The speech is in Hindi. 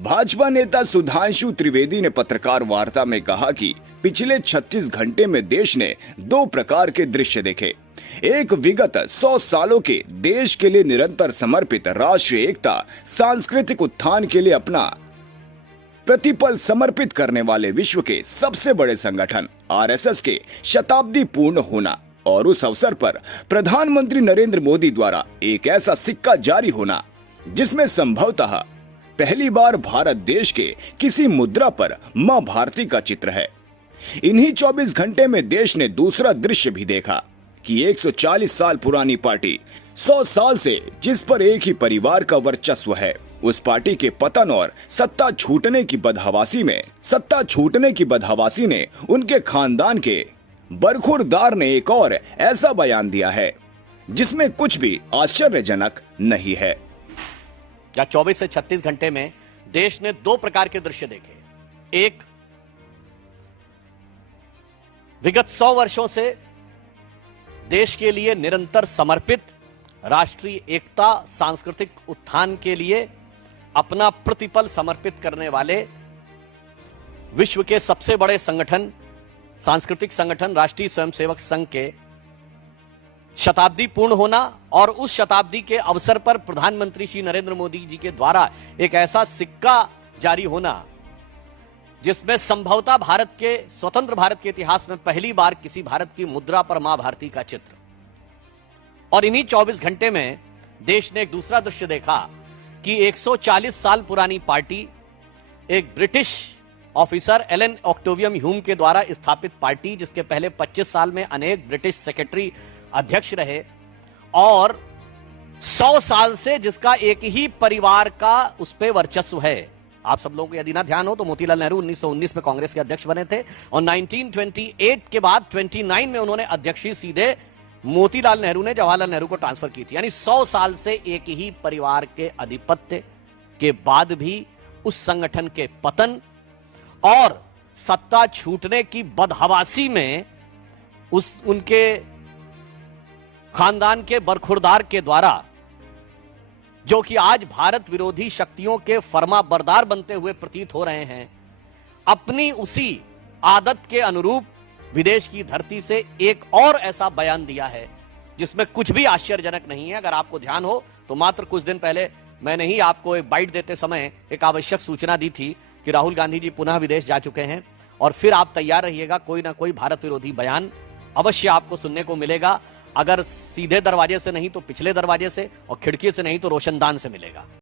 भाजपा नेता सुधांशु त्रिवेदी ने पत्रकार वार्ता में कहा कि पिछले 36 घंटे में देश ने दो प्रकार के दृश्य देखे। एक विगत 100 सालों के देश के लिए निरंतर समर्पित राष्ट्रीय एकता सांस्कृतिक उत्थान के लिए अपना प्रतिपल समर्पित करने वाले विश्व के सबसे बड़े संगठन आरएसएस के शताब्दी पूर्ण होना और उस अवसर पर प्रधानमंत्री नरेंद्र मोदी द्वारा एक ऐसा सिक्का जारी होना जिसमें संभवतः पहली बार भारत देश के किसी मुद्रा पर मां भारती का चित्र है। इन्हीं 24 घंटे में देश ने दूसरा दृश्य भी देखा कि 140 साल पुरानी पार्टी 100 साल से जिस पर एक ही परिवार का वर्चस्व है, उस पार्टी के पतन और सत्ता छूटने की बदहवासी ने उनके खानदान के बरखुरदार ने एक और ऐसा बयान दिया है जिसमें कुछ भी आश्चर्यजनक नहीं है। या 24 से 36 घंटे में देश ने दो प्रकार के दृश्य देखे। एक, विगत 100 वर्षों से देश के लिए निरंतर समर्पित राष्ट्रीय एकता सांस्कृतिक उत्थान के लिए अपना प्रतिपल समर्पित करने वाले विश्व के सबसे बड़े संगठन सांस्कृतिक संगठन राष्ट्रीय स्वयंसेवक संघ के शताब्दी पूर्ण होना और उस शताब्दी के अवसर पर प्रधानमंत्री श्री नरेंद्र मोदी जी के द्वारा एक ऐसा सिक्का जारी होना जिसमें संभवतः स्वतंत्र भारत के इतिहास में पहली बार किसी भारत की मुद्रा पर मां भारती का चित्र। और इन्हीं 24 घंटे में देश ने एक दूसरा दृश्य देखा कि 140 साल पुरानी पार्टी, एक ब्रिटिश ऑफिसर एलन ऑक्टेवियम ह्यूम के द्वारा स्थापित पार्टी, जिसके पहले 25 साल में अनेक ब्रिटिश सेक्रेटरी अध्यक्ष रहे और 100 साल से जिसका एक ही परिवार का उस पे वर्चस्व है। आप सब लोगों को यदि ना ध्यान हो तो मोतीलाल नेहरू 1919 में कांग्रेस के अध्यक्ष बने थे और 1928 के बाद 29 में उन्होंने अध्यक्षी सीधे मोतीलाल नेहरू ने जवाहरलाल नेहरू को ट्रांसफर की थी। यानी 100 साल से एक ही परिवार के आधिपत्य के बाद भी उस संगठन के पतन और सत्ता छूटने की बदहवासी में उनके खानदान के बरखुरदार के द्वारा, जो कि आज भारत विरोधी शक्तियों के फर्माबरदार बनते हुए प्रतीत हो रहे हैं, अपनी उसी आदत के अनुरूप विदेश की धरती से एक और ऐसा बयान दिया है जिसमें कुछ भी आश्चर्यजनक नहीं है। अगर आपको ध्यान हो तो मात्र कुछ दिन पहले मैंने ही आपको एक बाइट देते समय एक आवश्यक सूचना दी थी कि राहुल गांधी जी पुनः विदेश जा चुके हैं और फिर आप तैयार रहिएगा, कोई ना कोई भारत विरोधी बयान अवश्य आपको सुनने को मिलेगा। अगर सीधे दरवाजे से नहीं तो पिछले दरवाजे से और खिड़की से नहीं तो रोशनदान से मिलेगा।